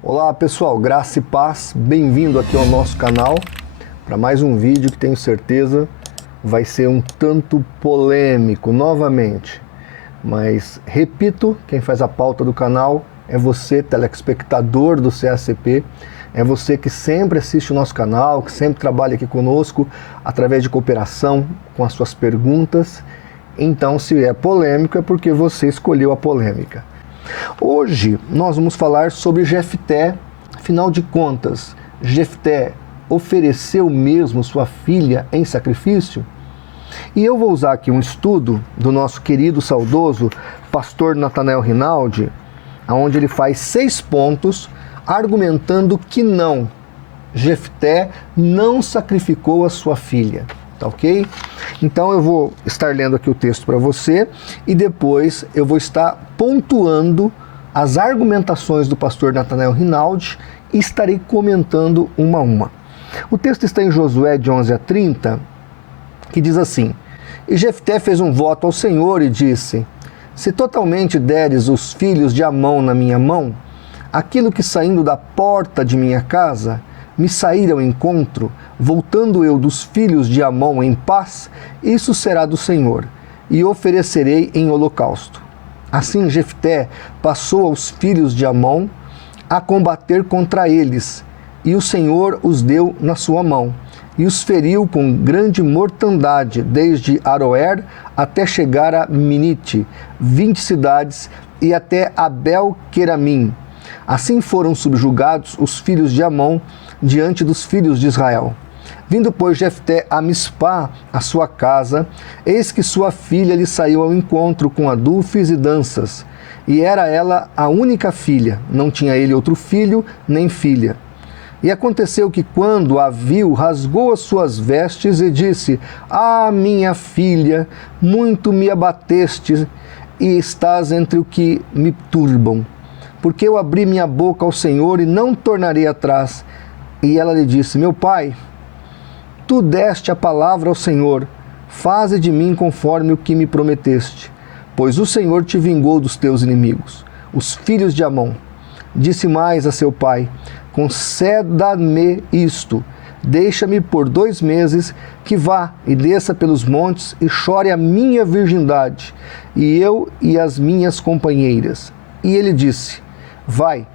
Olá pessoal, graça e paz, bem-vindo aqui ao nosso canal para mais um vídeo que tenho certeza vai ser um tanto polêmico novamente, mas repito, quem faz a pauta do canal é você, telespectador do CACP, é você que sempre assiste o nosso canal, que sempre trabalha aqui conosco através de cooperação, com as suas perguntas. Então, se é polêmico é porque você escolheu a polêmica. Hoje nós vamos falar sobre Jefté. Afinal de contas, Jefté ofereceu mesmo sua filha em sacrifício? E eu vou usar aqui um estudo do nosso querido, saudoso pastor Nathanael Rinaldi, onde ele faz 6 pontos argumentando que não, Jefté não sacrificou a sua filha. Tá ok? Então eu vou estar lendo aqui o texto para você e depois eu vou estar pontuando as argumentações do pastor Nathanael Rinaldi e estarei comentando uma a uma. O texto está em Josué de 11 a 30, que diz assim: E Jefté fez um voto ao Senhor e disse: Se totalmente deres os filhos de Amon na minha mão, aquilo que saindo da porta de minha casa me sair ao encontro, voltando eu dos filhos de Amon em paz, isso será do Senhor, e oferecerei em holocausto. Assim Jefté passou aos filhos de Amon a combater contra eles, e o Senhor os deu na sua mão, e os feriu com grande mortandade, desde Aroer até chegar a Minite, 20 cidades, e até Abel-Queramim. Assim foram subjugados os filhos de Amon diante dos filhos de Israel. Vindo, pois, Jefté a Mispá, a sua casa, eis que sua filha lhe saiu ao encontro com adufes e danças. E era ela a única filha, não tinha ele outro filho, nem filha. E aconteceu que, quando a viu, rasgou as suas vestes e disse: Ah, minha filha, muito me abateste, e estás entre o que me turbam. Porque eu abri minha boca ao Senhor e não tornarei atrás. E ela lhe disse: Meu pai, tu deste a palavra ao Senhor, faze de mim conforme o que me prometeste, pois o Senhor te vingou dos teus inimigos, os filhos de Amon. Disse mais a seu pai: Conceda-me isto, deixa-me por 2 meses, que vá e desça pelos montes e chore a minha virgindade, e eu e as minhas companheiras. E ele disse: Vai,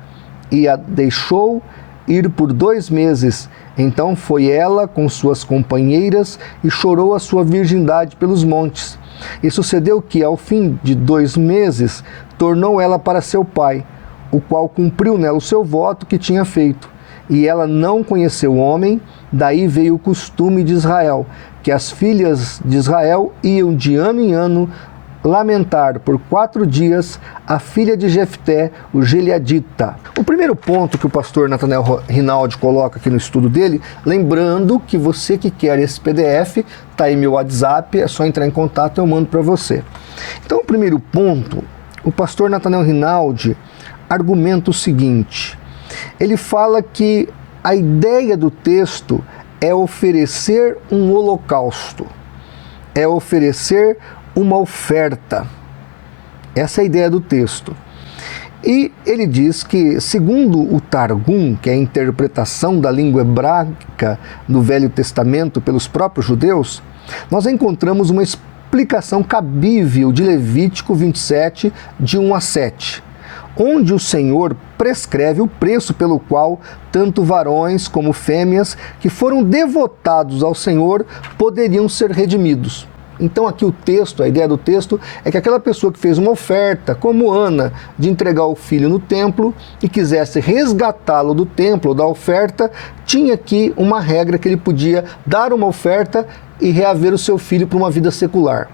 e a deixou ir por 2 meses. Então foi ela com suas companheiras e chorou a sua virgindade pelos montes. E sucedeu que, ao fim de 2 meses, tornou ela para seu pai, o qual cumpriu nela o seu voto que tinha feito. E ela não conheceu o homem, daí veio o costume de Israel, que as filhas de Israel iam de ano em ano lamentar por 4 dias a filha de Jefté, o Gileadita. O primeiro ponto que o pastor Nathanael Rinaldi coloca aqui no estudo dele, lembrando que você que quer esse PDF, está aí meu WhatsApp, é só entrar em contato e eu mando para você. Então, o primeiro ponto, o pastor Nathanael Rinaldi argumenta o seguinte: ele fala que a ideia do texto é oferecer um holocausto, é oferecer uma oferta. Essa é a ideia do texto. E ele diz que, segundo o Targum, que é a interpretação da língua hebraica do Velho Testamento pelos próprios judeus, nós encontramos uma explicação cabível de Levítico 27, de 1 a 7, onde o Senhor prescreve o preço pelo qual tanto varões como fêmeas que foram devotados ao Senhor poderiam ser redimidos. Então aqui o texto, a ideia do texto é que aquela pessoa que fez uma oferta, como Ana, de entregar o filho no templo e quisesse resgatá-lo do templo ou da oferta, tinha aqui uma regra que ele podia dar uma oferta e reaver o seu filho para uma vida secular.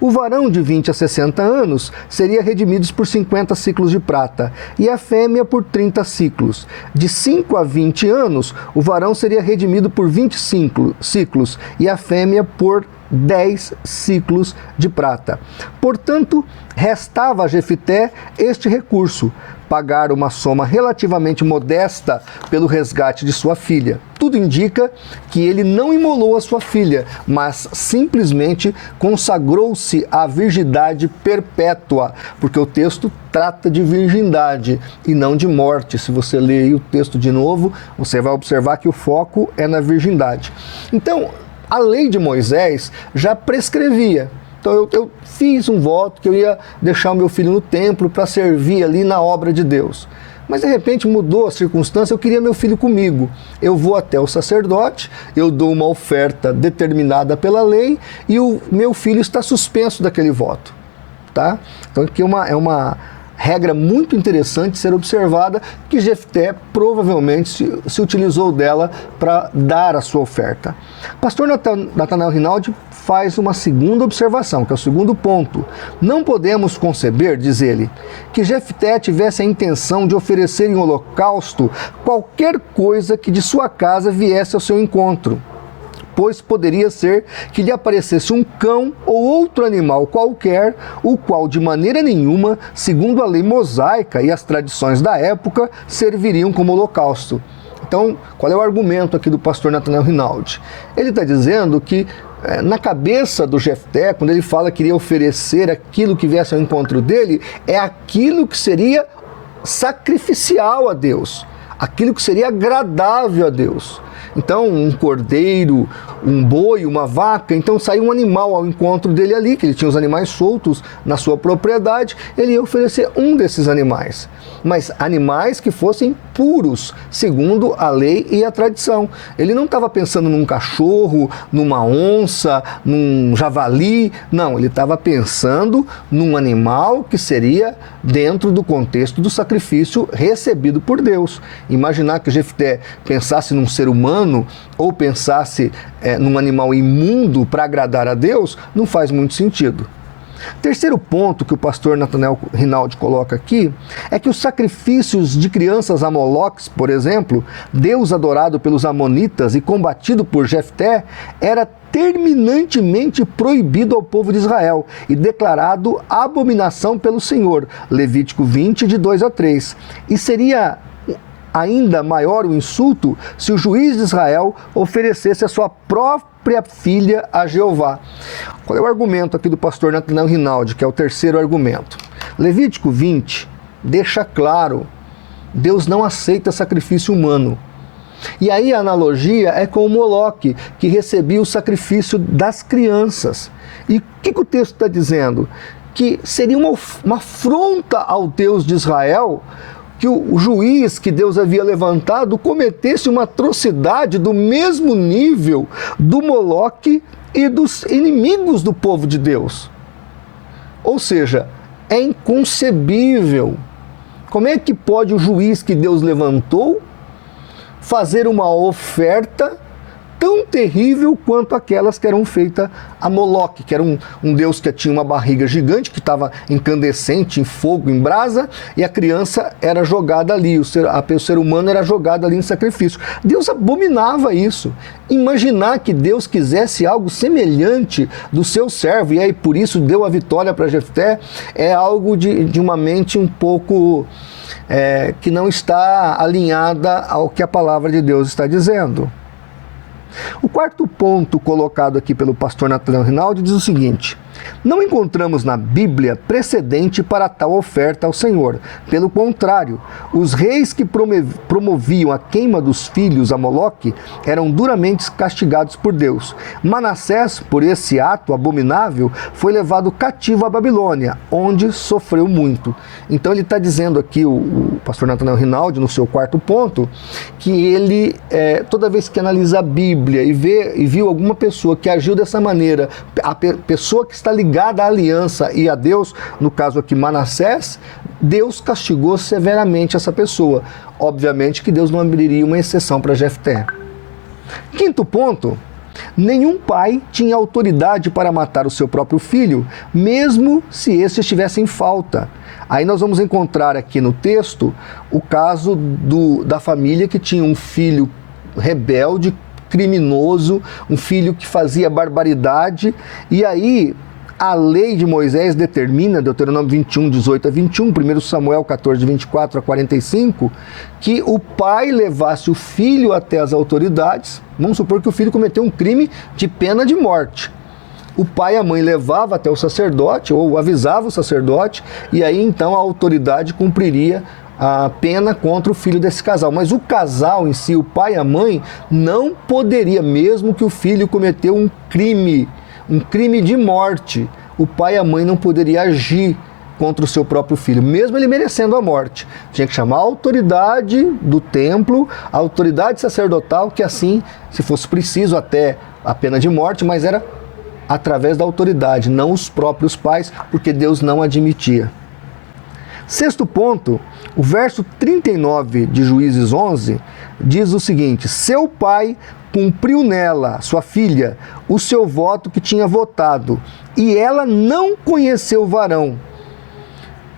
O varão de 20 a 60 anos seria redimido por 50 ciclos de prata e a fêmea por 30 ciclos. De 5 a 20 anos, o varão seria redimido por 25 ciclos e a fêmea por 10 ciclos de prata. Portanto, restava a Jefté este recurso, pagar uma soma relativamente modesta pelo resgate de sua filha. Tudo indica que ele não imolou a sua filha, mas simplesmente consagrou-se à virgindade perpétua, porque o texto trata de virgindade e não de morte. Se você ler o texto de novo, você vai observar que o foco é na virgindade. Então, a lei de Moisés já prescrevia. Então eu fiz um voto que eu ia deixar o meu filho no templo para servir ali na obra de Deus. Mas de repente mudou a circunstância, eu queria meu filho comigo. Eu vou até o sacerdote, eu dou uma oferta determinada pela lei e o meu filho está suspenso daquele voto. Tá? Então aqui é uma regra muito interessante ser observada, que Jefté provavelmente se utilizou dela para dar a sua oferta. Pastor Natanael Rinaldi faz uma segunda observação, que é o segundo ponto. Não podemos conceber, diz ele, que Jefté tivesse a intenção de oferecer em holocausto qualquer coisa que de sua casa viesse ao seu encontro, pois poderia ser que lhe aparecesse um cão ou outro animal qualquer, o qual de maneira nenhuma, segundo a lei mosaica e as tradições da época, serviriam como holocausto. Então, qual é o argumento aqui do pastor Natanael Rinaldi? Ele está dizendo que na cabeça do Jefté, quando ele fala que iria oferecer aquilo que viesse ao encontro dele, é aquilo que seria sacrificial a Deus, aquilo que seria agradável a Deus. Então, um cordeiro, um boi, uma vaca, então saiu um animal ao encontro dele ali, que ele tinha os animais soltos na sua propriedade, ele ia oferecer um desses animais. Mas animais que fossem puros, segundo a lei e a tradição. Ele não estava pensando num cachorro, numa onça, num javali, não, ele estava pensando num animal que seria dentro do contexto do sacrifício recebido por Deus. Imaginar que Jefté pensasse num ser humano ou pensasse num animal imundo para agradar a Deus, não faz muito sentido. Terceiro ponto que o pastor Natanael Rinaldi coloca aqui é que os sacrifícios de crianças a Moloques, por exemplo, Deus adorado pelos amonitas e combatido por Jefté, era terminantemente proibido ao povo de Israel e declarado abominação pelo Senhor, Levítico 20, de 2 a 3. E seria ainda maior o insulto se o juiz de Israel oferecesse a sua própria filha a Jeová. Qual é o argumento aqui do pastor Natanael Rinaldi, que é o terceiro argumento? Levítico 20 deixa claro, Deus não aceita sacrifício humano. E aí a analogia é com o Moloque, que recebia o sacrifício das crianças. E o que o texto está dizendo? Que seria uma afronta ao Deus de Israel que o juiz que Deus havia levantado cometesse uma atrocidade do mesmo nível do Moloque e dos inimigos do povo de Deus. Ou seja, é inconcebível. Como é que pode o juiz que Deus levantou fazer uma oferta tão terrível quanto aquelas que eram feitas a Moloque, que era um deus que tinha uma barriga gigante, que estava incandescente, em fogo, em brasa, e a criança era jogada ali, o ser humano era jogado ali em sacrifício. Deus abominava isso. Imaginar que Deus quisesse algo semelhante do seu servo, e aí por isso deu a vitória para Jefté, é algo de uma mente um pouco que não está alinhada ao que a palavra de Deus está dizendo. O quarto ponto colocado aqui pelo pastor Natanael Rinaldi diz o seguinte: não encontramos na Bíblia precedente para tal oferta ao Senhor. Pelo contrário, os reis que promoviam a queima dos filhos a Moloque eram duramente castigados por Deus. Manassés, por esse ato abominável, foi levado cativo à Babilônia, onde sofreu muito. Então ele está dizendo aqui, o pastor Natanael Rinaldi, no seu quarto ponto, que ele, toda vez que analisa a Bíblia e viu alguma pessoa que agiu dessa maneira, a pessoa que está ligada à aliança e a Deus, no caso aqui Manassés, Deus castigou severamente essa pessoa. Obviamente que Deus não abriria uma exceção para Jefté. Quinto ponto: nenhum pai tinha autoridade para matar o seu próprio filho, mesmo se este estivesse em falta. Aí nós vamos encontrar aqui no texto o caso da família que tinha um filho rebelde, criminoso, um filho que fazia barbaridade, e aí A lei de Moisés determina, Deuteronômio 21, 18 a 21, 1 Samuel 14, 24 a 45, que o pai levasse o filho até as autoridades. Vamos supor que o filho cometeu um crime de pena de morte. O pai e a mãe levavam até o sacerdote, ou avisava o sacerdote, e aí então a autoridade cumpriria a pena contra o filho desse casal. Mas o casal em si, o pai e a mãe, não poderia, mesmo que o filho cometeu um crime de morte, o pai e a mãe não poderiam agir contra o seu próprio filho, mesmo ele merecendo a morte. Tinha que chamar a autoridade do templo, a autoridade sacerdotal, que assim, se fosse preciso, até a pena de morte, mas era através da autoridade, não os próprios pais, porque Deus não admitia. Sexto ponto, o verso 39 de Juízes 11 diz o seguinte: seu pai cumpriu nela, sua filha, o seu voto que tinha votado, e ela não conheceu o varão.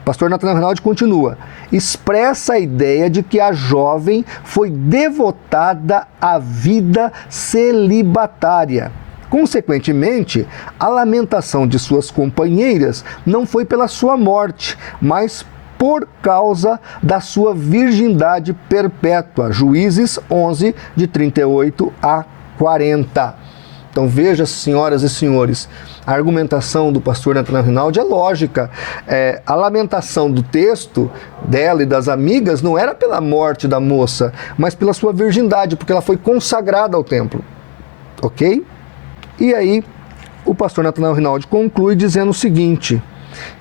Pastor Nathanael Rinaldi continua: expressa a ideia de que a jovem foi devotada à vida celibatária. Consequentemente, a lamentação de suas companheiras não foi pela sua morte, mas por causa da sua virgindade perpétua. Juízes 11, de 38 a 40. Então veja, senhoras e senhores, a argumentação do pastor Nathanael Rinaldi é lógica. A lamentação do texto dela e das amigas não era pela morte da moça, mas pela sua virgindade, porque ela foi consagrada ao templo. Ok? E aí, o pastor Nathanael Rinaldi conclui dizendo o seguinte,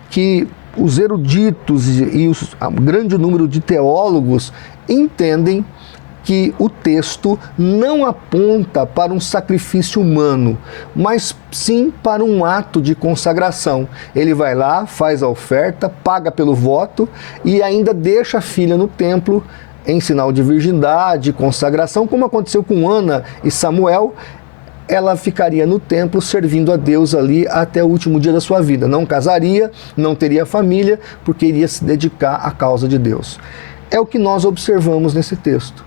que os eruditos e o grande número de teólogos entendem que o texto não aponta para um sacrifício humano, mas sim para um ato de consagração. Ele vai lá, faz a oferta, paga pelo voto e ainda deixa a filha no templo em sinal de virgindade, consagração, como aconteceu com Ana e Samuel. Ela ficaria no templo servindo a Deus ali até o último dia da sua vida. Não casaria, não teria família, porque iria se dedicar à causa de Deus. É o que nós observamos nesse texto.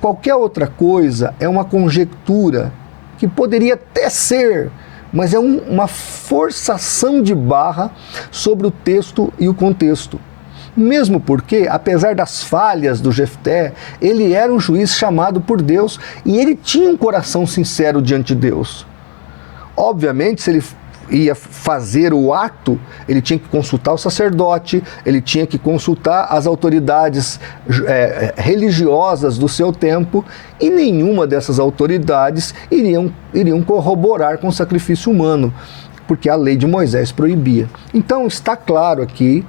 Qualquer outra coisa é uma conjectura que poderia até ser, mas é uma forçação de barra sobre o texto e o contexto. Mesmo porque, apesar das falhas do Jefté, ele era um juiz chamado por Deus e ele tinha um coração sincero diante de Deus. Obviamente, se ele ia fazer o ato, ele tinha que consultar o sacerdote, ele tinha que consultar as autoridades religiosas do seu tempo, e nenhuma dessas autoridades iriam corroborar com o sacrifício humano, porque a lei de Moisés proibia. Então está claro aqui,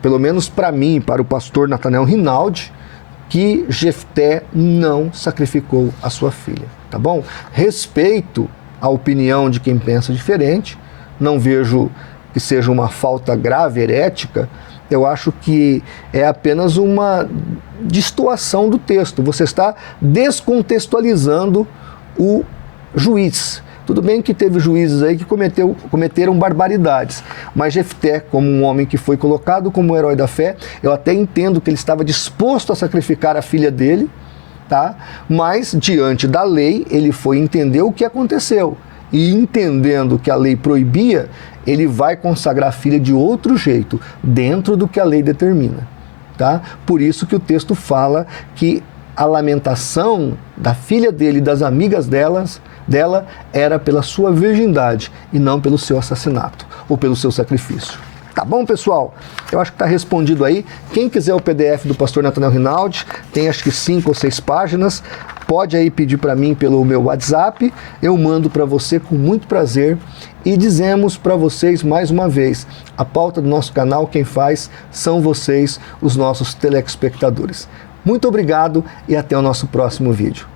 pelo menos para mim e para o pastor Nathanael Rinaldi, que Jefté não sacrificou a sua filha, tá bom? Respeito a opinião de quem pensa diferente, não vejo que seja uma falta grave, herética, eu acho que é apenas uma destoação do texto. Você está descontextualizando o juiz. Tudo bem que teve juízes aí que cometeram barbaridades, mas Jefté, como um homem que foi colocado como herói da fé, eu até entendo que ele estava disposto a sacrificar a filha dele, tá? Mas diante da lei, ele foi entender o que aconteceu. E entendendo que a lei proibia, ele vai consagrar a filha de outro jeito, dentro do que a lei determina, tá? Por isso que o texto fala que a lamentação da filha dele e das amigas dela era pela sua virgindade e não pelo seu assassinato ou pelo seu sacrifício. Tá bom, pessoal? Eu acho que está respondido aí. Quem quiser o PDF do pastor Nathanael Rinaldi, tem acho que 5 ou 6 páginas, pode aí pedir para mim pelo meu WhatsApp, eu mando para você com muito prazer. E dizemos para vocês mais uma vez, a pauta do nosso canal, quem faz são vocês, os nossos telespectadores. Muito obrigado e até o nosso próximo vídeo.